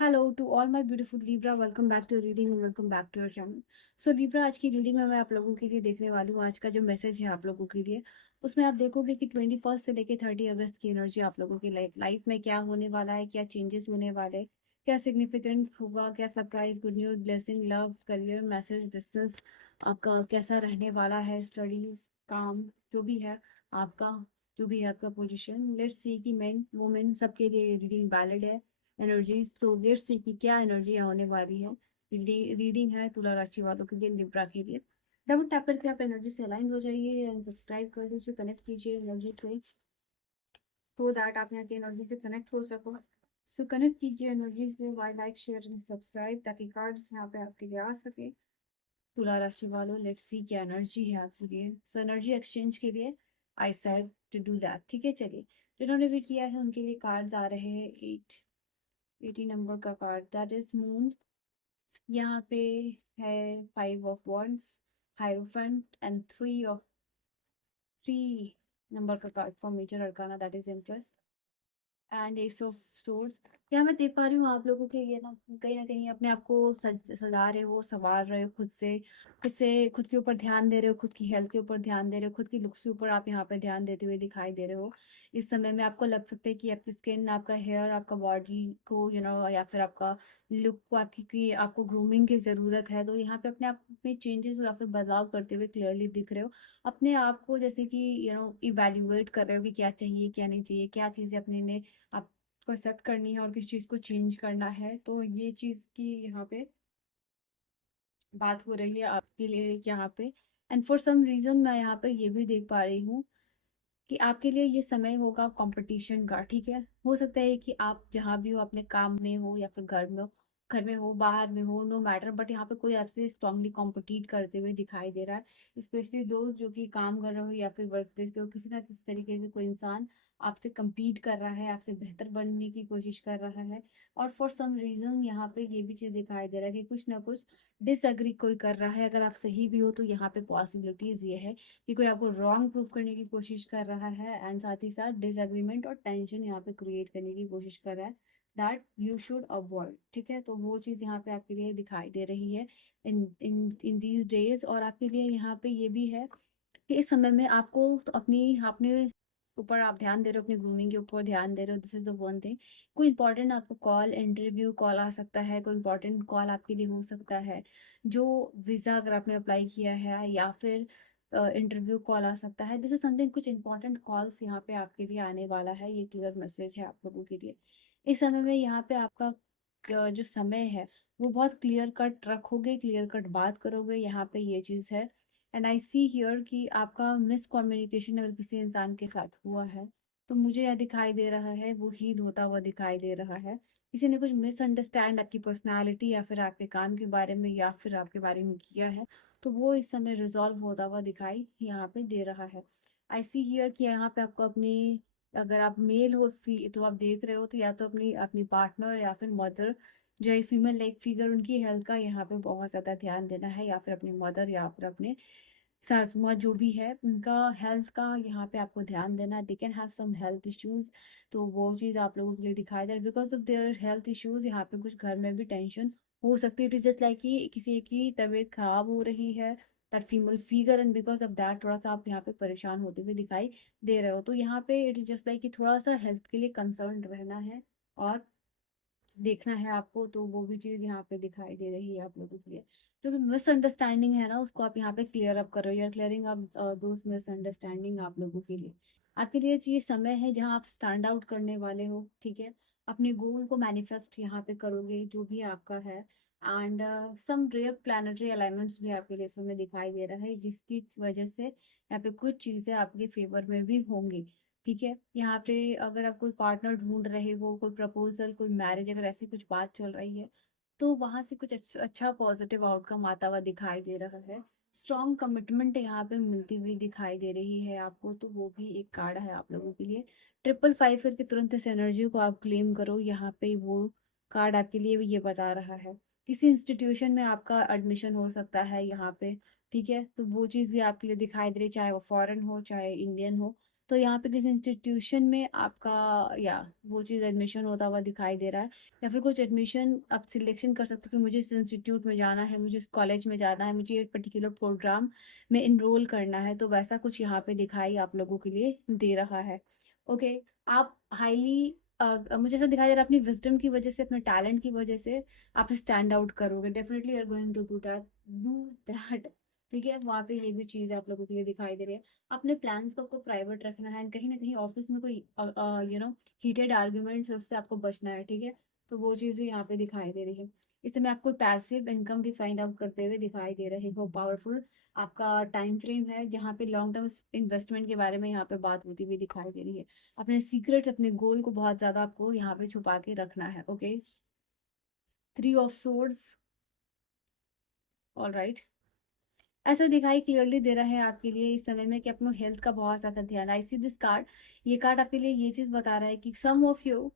Hello to all my beautiful Libra, welcome back to reading, welcome back to your channel. So Libra, आज की reading में मैं आप लोगों के लिए देखने वाली हूँ आज का जो मैसेज है आप लोगों के लिए। उसमें आप देखोगे कि 21 से लेके 30 अगस्त की एनर्जी आप लोगों की लाइफ में क्या होने वाला है, क्या चेंजेस होने वाले हैं, क्या सिग्निफिकेंट होगा, क्या surprise, good news, blessing, love, career, message, business आपका कैसा रहने वाला है, स्टडीज, काम, जो भी है आपका, जो भी है आपका पोजिशन। लेट्स सी कि मेन वुमेन सबके लिए रीडिंग वैलिड है। एनर्जीज तो लेट्स सी कि क्या एनर्जी होने वाली है। रीडिंग है तुला राशि वालों के लिए, लिब्रा के लिए। डबल टैप करके आप एनर्जी से अलाइन हो जाइए एंड सब्सक्राइब कर लीजिए, कनेक्ट कीजिए एनर्जी से, सो दैट आप यहाँ की एनर्जी से कनेक्ट हो सको। सो कनेक्ट कीजिए एनर्जी से by like share and subscribe, ताकि कार्ड्स यहाँ पे आपके लिए आ सके। तुला राशि वालों, लेट्स सी क्या एनर्जी है आपके लिए। सो एनर्जी एक्सचेंज के लिए I said to do that. ठीक है, चलिए। जिन्होंने भी किया है उनके लिए कार्ड्स आ रहे हैं। 80 नंबर का कार्ड, दैट इज मून। यहाँ पे है 5 of wands, hierophant and 3 number का card for major arcana, that is empress and ace of swords. यहाँ मैं देख पा रही हूँ आप लोगों के लिए ना कहीं अपने आप को सजा रहे हो, संवार रहे हो, खुद के ऊपर ध्यान दे रहे हो, खुद की हेल्थ के ऊपर ध्यान दे रहे हो, खुद की लुक्स के ऊपर आप यहाँ पे ध्यान देते हुए दिखाई दे रहे हो। इस समय में आपको लग सकता है कि आपकी स्किन, आपका हेयर, आपका बॉडी को या फिर आपका लुक को आपको ग्रूमिंग की ज़रूरत है। तो यहाँ पे अपने आप में चेंजेस या फिर बदलाव करते हुए क्लियरली दिख रहे हो। अपने आप को जैसे कि इवेल्युएट कर रहे हो कि क्या चाहिए, क्या नहीं चाहिए, क्या चीज़ें अपने में आपको एक्सेप्ट करनी है और किस चीज़ को चेंज करना है। तो ये चीज़ की यहाँ पे बात हो रही है आपके लिए यहाँ पे। एंड फॉर सम रीज़न मैं यहाँ पे ये भी देख पा रही हूँ कि आपके लिए ये समय होगा कंपटीशन का। ठीक है, हो सकता है कि आप जहाँ भी हो, अपने काम में हो या फिर घर में हो, बाहर में हो, नो मैटर, बट यहाँ पे कोई आपसे स्ट्रांगली कॉम्पिटिट करते हुए दिखाई दे रहा है। स्पेशली दोस्त जो कि काम कर रहे हो या फिर वर्क प्लेस पे हो, किसी ना किसी तरीके से कोई इंसान आपसे compete कर रहा है, आपसे बेहतर बनने की कोशिश कर रहा है। और फॉर सम रीजन यहाँ पे ये भी चीज दिखाई दे रहा है कि कुछ ना कुछ डिसएग्री कोई कर रहा है। अगर आप सही भी हो तो यहाँ पे पॉसिबिलिटीज ये है कि कोई आपको रॉन्ग प्रूफ करने की कोशिश कर रहा है, एंड साथ ही साथ डिसएग्रीमेंट और टेंशन यहाँ पे क्रिएट करने की कोशिश कर रहा है, दैट यू शुड अवॉइड। ठीक है, तो वो चीज़ यहाँ पे आपके लिए दिखाई दे रही है इन इन इन दीज डेज। और आपके लिए यहाँ पे ये भी है कि इस समय में आपको तो अपने ऊपर आप ध्यान दे रहे हो, अपनी ग्रूमिंग के ऊपर ध्यान दे रहे हो। This is the one thing. कोई इंपॉर्टेंट आपको कॉल, इंटरव्यू कॉल आ सकता है, कोई इंपॉर्टेंट कॉल आपके लिए हो सकता है। जो वीज़ा अगर आपने अप्लाई किया है, या फिर इंटरव्यू कॉल आ सकता है। दिस इज समथिंग, कुछ इंपॉर्टेंट कॉल्स यहाँ पे आपके लिए आने वाला है। ये क्लियर मैसेज है आप लोगों के लिए। इस समय में यहाँ पे आपका जो समय है वो बहुत क्लियर कट रखोगे, क्लियर कट बात करोगे, यहाँ पे ये चीज़ है। एंड आई सी हियर कि आपका मिस कम्युनिकेशन अगर किसी इंसान के साथ हुआ है, तो मुझे यह दिखाई दे रहा है वो हील होता हुआ दिखाई दे रहा है। किसी ने कुछ मिसअंडरस्टैंड आपकी पर्सनालिटी या फिर आपके काम के बारे में या फिर आपके बारे में किया है, तो वो इस समय रिजॉल्व होता हुआ दिखाई यहाँ पे दे रहा है। आई सी हियर कि यहाँ पे आपको अपनी, अगर आप मेल हो तो आप देख रहे हो तो या तो अपनी अपनी पार्टनर या फिर मदर, जो एक फीमेल लाइक फिगर, उनकी हेल्थ का यहाँ पे बहुत ज़्यादा ध्यान देना है, या फिर अपनी मदर या फिर अपने सासू माँ जो भी है उनका हेल्थ का यहाँ पे आपको ध्यान देना है। They can have some health issues, तो वो चीज़ आप लोगों के लिए दिखाई दे रहा है। Because of their health issues यहाँ पे कुछ घर में भी टेंशन हो सकती है। इट इज जस्ट लाइक कि किसी की तबीयत खराब हो रही है, that female figure, and because of that थोड़ा सा आप यहाँ पे परेशान होते हुए दिखाई दे रहे हो। तो यहाँ पे इट इज जस्ट लाइक कि थोड़ा सा हेल्थ के लिए कंसर्न रहना है और देखना है आपको। तो वो भी चीज़ यहाँ पे दिखाई दे रही है आप लोगों के लिए। जो कि मिसअंडरस्टैंडिंग है ना, उसको आप यहाँ पे क्लियर अप कर रहे हो, यार क्लियरिंग अप दोस मिसअंडरस्टैंडिंग आप लोगों के लिए। आपके लिए ये समय है जहाँ आप स्टैंड आउट करने वाले हो। ठीक है, अपने गोल को मैनिफेस्ट यहाँ पे करोगे जो भी आपका है। And some rare planetary alignments भी आपके लिए इस समय दिखाई दे रहा है, जिसकी वजह से यहाँ पे कुछ चीज़ें आपके फेवर में भी होंगी। ठीक है, यहाँ पे अगर आप कोई पार्टनर ढूंढ रहे हो, कोई प्रपोजल, कोई मैरिज, अगर ऐसी कुछ बात चल रही है, तो वहां से कुछ अच्छा पॉजिटिव आउटकम आता हुआ दिखाई दे रहा है। स्ट्रॉन्ग कमिटमेंट यहाँ पे मिलती हुई दिखाई दे रही है आपको, तो वो भी एक कार्ड है आप लोगों के लिए। 555 करके तुरंत इस एनर्जी को आप क्लेम करो, यहाँ पे वो कार्ड आपके लिए भी ये बता रहा है। किसी इंस्टीट्यूशन में आपका एडमिशन हो सकता है यहाँ पे। ठीक है, तो वो चीज़ भी आपके लिए दिखाई दे रही है, चाहे वो फॉरेन हो चाहे इंडियन हो। तो यहाँ पे किसी इंस्टीट्यूशन में आपका या वो चीज़ एडमिशन होता हुआ दिखाई दे रहा है, या फिर कुछ एडमिशन आप सिलेक्शन कर सकते हो कि मुझे इस इंस्टीट्यूट में जाना है, मुझे इस कॉलेज में जाना है, मुझे एक पर्टिकुलर प्रोग्राम में इनरोल करना है, तो वैसा कुछ यहाँ पे दिखाई आप लोगों के लिए दे रहा है। ओके, आप हाईली मुझे ऐसा दिखाई दे रहा है अपनी विजडम की वजह से, अपने टैलेंट की वजह से आप स्टैंड आउट करोगे, definitely you are going to do that. ठीक है, वहाँ पे ये भी चीज़ आप लोगों के लिए दिखाई दे रही है। अपने प्लान्स को आपको प्राइवेट रखना है, कहीं ना कहीं ऑफिस में कोई हीटेड आर्ग्यूमेंट्स है उससे आपको बचना है। ठीक है, तो वो चीज़ भी यहाँ पे दिखाई दे रही है। इस समय आपको पैसिव इनकम भी फाइंड आउट करते हुए दिखाई दे रहे हो, पावरफुल आपका टाइम फ्रेम है जहाँ पे लॉन्ग टर्म इन्वेस्टमेंट के बारे में यहाँ पे बात होती हुई दिखाई दे रही है। अपने सीक्रेट्स, अपने गोल को बहुत ज्यादा आपको यहाँ पे छुपा के रखना है। Okay, 3 of swords, all right. ऐसा दिखाई क्लियरली दे रहा है आपके लिए इस समय में कि अपने हेल्थ का बहुत ज्यादा ध्यान। आई सी दिस कार्ड, ये कार्ड आपके लिए ये चीज बता रहा है कि सम ऑफ यू,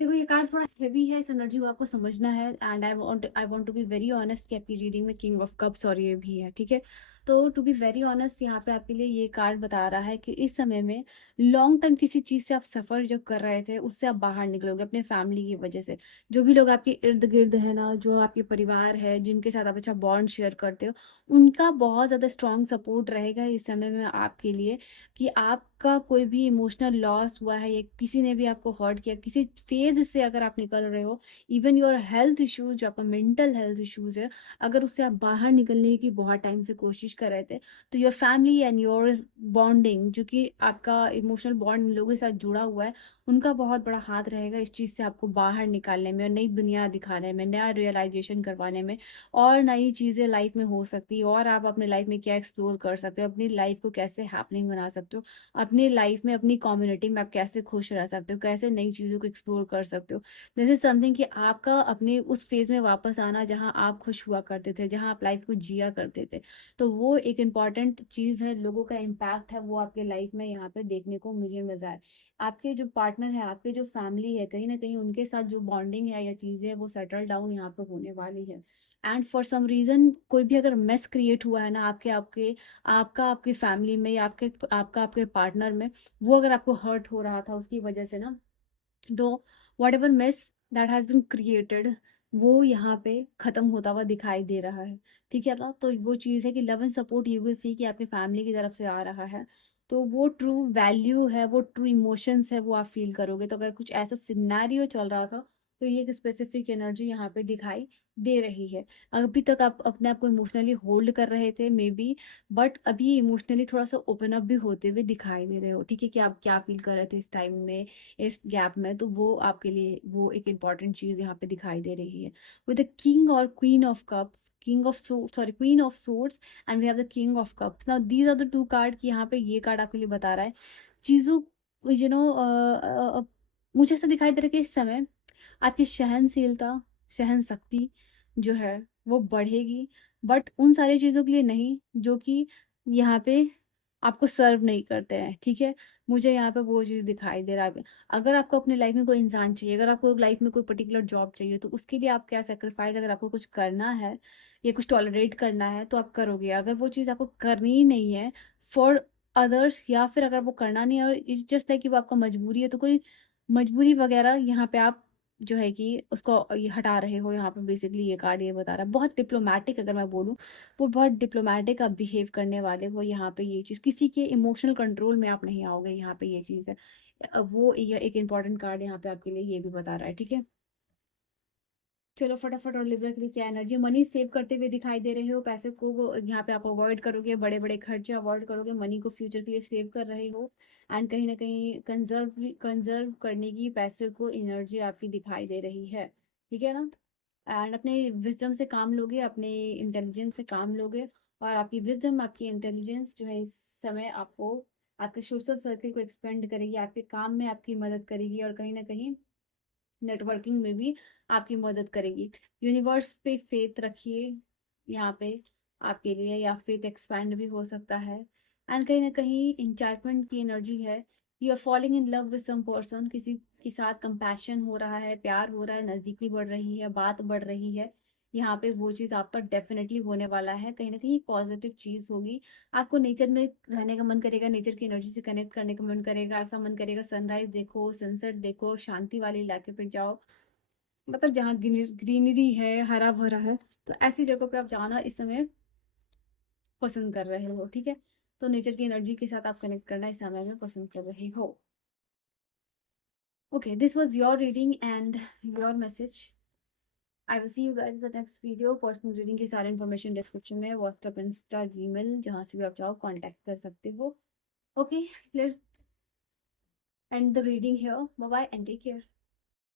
देखो ये कार्ड थोड़ा हेवी है, इस एनर्जी को आपको समझना है। And I want to be very honest कि आपकी रीडिंग में किंग ऑफ कप्स और ये भी है। ठीक है, तो टू बी वेरी ऑनेस्ट यहाँ पे आपके लिए ये कार्ड बता रहा है कि इस समय में लॉन्ग टर्म किसी चीज से आप सफर जो कर रहे थे उससे आप बाहर निकलोगे अपने फैमिली की वजह से। जो भी लोग आपके इर्द गिर्द है ना, जो आपके परिवार है, जिनके साथ आप अच्छा बॉन्ड शेयर करते हो, उनका बहुत ज्यादा स्ट्रांग सपोर्ट रहेगा इस समय में आपके लिए। कि आपका कोई भी इमोशनल लॉस हुआ है या किसी ने भी आपको हर्ट किया, किसी फेज से अगर आप निकल रहे हो, इवन योर हेल्थ इश्यूज, जो आपका मेंटल हेल्थ इश्यूज है, अगर उससे आप बाहर निकलने की बहुत टाइम से कोशिश कर रहे थे, तो your family and your bonding, जो कि आपका इमोशनल बॉन्ड लोगों के साथ जुड़ा हुआ है, उनका बहुत बड़ा हाथ रहेगा इस चीज से आपको बाहर निकालने में और नई दुनिया दिखाने में, नया रियलाइजेशन करवाने में, और नई चीजें लाइफ में हो सकती है, और आप अपने लाइफ में क्या एक्सप्लोर कर सकते हो, अपनी लाइफ को कैसे हैपनिंग बना सकते हो, अपनी लाइफ में अपनी कम्युनिटी में आप कैसे खुश रह सकते हो, कैसे नई चीजों को एक्सप्लोर कर सकते हो। दिस इज समथिंग कि आपका अपने उस फेज में वापस आना जहां आप खुश हुआ करते थे, जहां आप लाइफ को जिया करते थे। तो वो एक इम्पॉर्टेंट चीज है, लोगों का इम्पैक्ट है वो आपके लाइफ में यहाँ पे देखने को मुझे मिल रहा है। आपके जो पार्टनर है, आपके जो फैमिली है, कहीं ना कहीं उनके साथ जो बॉन्डिंग है या चीजें है वो सेटल डाउन यहाँ पे होने वाली है। एंड फॉर सम रीजन कोई भी अगर मेस क्रिएट हुआ है ना आपके आपके आपका आपकी फैमिली में या आपका आपके पार्टनर में, वो अगर आपको हर्ट हो रहा था उसकी वजह से ना, दो what ever mess that has been created, वो यहाँ पे खत्म होता हुआ दिखाई दे रहा है। ठीक है ना, तो वो चीज़ है कि love and support you will see कि आपकी फैमिली की तरफ से आ रहा है। तो वो ट्रू वैल्यू है, वो ट्रू इमोशंस है, वो आप फील करोगे। तो अगर कुछ ऐसा सिनेरियो चल रहा था तो ये एक स्पेसिफिक एनर्जी यहाँ पे दिखाई दे रही है। अभी तक आप अपने आप को इमोशनली होल्ड कर रहे थे मे बी, बट अभी इमोशनली थोड़ा सा ओपन अप भी होते हुए दिखाई दे रहे हो। ठीक है, कि आप क्या फील कर रहे थे इस टाइम में, इस गैप में, तो वो आपके लिए वो एक इम्पॉर्टेंट चीज यहाँ पे दिखाई दे रही है। विद द किंग और queen of cups, king of sorry queen of swords, and we have the king of cups. Now these are the two card कि यहाँ पे ये कार्ड आपके लिए बता रहा है चीजों, यू नो, मुझे ऐसा दिखाई दे रहा है कि इस समय आपकी सहनशीलता, सहन शक्ति जो है वो बढ़ेगी, बट उन सारी चीजों के लिए नहीं जो कि यहाँ पे आपको सर्व नहीं करते हैं। ठीक है, मुझे यहाँ पे वो चीज दिखाई दे रहा है। अगर आपको अपनी लाइफ में कोई इंसान चाहिए, अगर आपको लाइफ में कोई पर्टिकुलर जॉब चाहिए, तो उसके लिए आप क्या सेक्रीफाइस, अगर आपको कुछ करना है या कुछ टॉलरेट करना है तो आप करोगे। अगर वो चीज़ आपको करनी ही नहीं है फॉर अदर्स, या फिर अगर वो करना नहीं है और इट्स जस्ट है कि वो आपका मजबूरी है, तो कोई मजबूरी वगैरह यहाँ पे आप जो है कि उसको ये हटा रहे हो। यहाँ पे बेसिकली ये कार्ड ये बता रहा है बहुत डिप्लोमेटिक, अगर मैं बोलूँ वो बहुत डिप्लोमेटिक आप बिहेव करने वाले वो। यहाँ पे ये चीज़ किसी के इमोशनल कंट्रोल में आप नहीं आओगे, यहाँ पे ये चीज़ है। वो ये एक इंपॉर्टेंट कार्ड यहाँ पे आपके लिए ये भी बता रहा है। ठीक है, चलो फटाफट, और लिब्रा के लिए क्या एनर्जी, मनी सेव करते हुए दिखाई दे रहे हो, पैसे को यहाँ पे आप अवॉइड करोगे, बड़े बड़े खर्चे अवॉइड करोगे, मनी को फ्यूचर के लिए सेव कर रहे हो। एंड कहीं ना कहीं कंजर्व करने की पैसे को एनर्जी आपकी दिखाई दे रही है। ठीक है ना, एंड अपने विजडम से काम लोगे, अपने इंटेलिजेंस से काम लोगे, और आपकी विजडम, आपकी इंटेलिजेंस जो है इस समय आपको आपके सोशल सर्कल को एक्सपेंड करेगी, आपके काम में आपकी मदद करेगी, और कहीं ना कहीं नेटवर्किंग में भी आपकी मदद करेगी। यूनिवर्स पे फेथ रखिए यहाँ पे आपके लिए, या फेथ एक्सपैंड भी हो सकता है। एंड कहीं ना कहीं इंचार्टमेंट की एनर्जी है, you are falling in love with some person, किसी के साथ कंपैशन हो रहा है, प्यार हो रहा है, नजदीकी बढ़ रही है, बात बढ़ रही है। यहाँ पे वो चीज़ आपका डेफिनेटली होने वाला है। कहीं न कहीं पॉज़िटिव चीज़ होगी। आपको नेचर में रहने का मन करेगा, नेचर की एनर्जी से कनेक्ट करने का मन करेगा, ऐसा मन करेगा सनराइज़ देखो, सनसेट देखो, शांति वाले इलाके पे जाओ। मतलब जहाँ ग्रीनरी है, हरा-भरा है, तो ऐसी जगह पे आप जाना इस समय पसंद कर रहे हो, ठीक है? तो नेचर की एनर्जी के साथ आप कनेक्ट करना इस समय में पसंद कर रहे हो। Okay, this was your reading and your message. I will see you guys in the next video. Personal reading की सारी इन्फॉर्मेशन डिस्क्रिप्शन में, व्हाट्सएप, इंस्टा, जीमेल, जहाँ से भी आप चाहो कॉन्टैक्ट कर सकते हो। Okay, let's end the reading here. Bye bye and take care.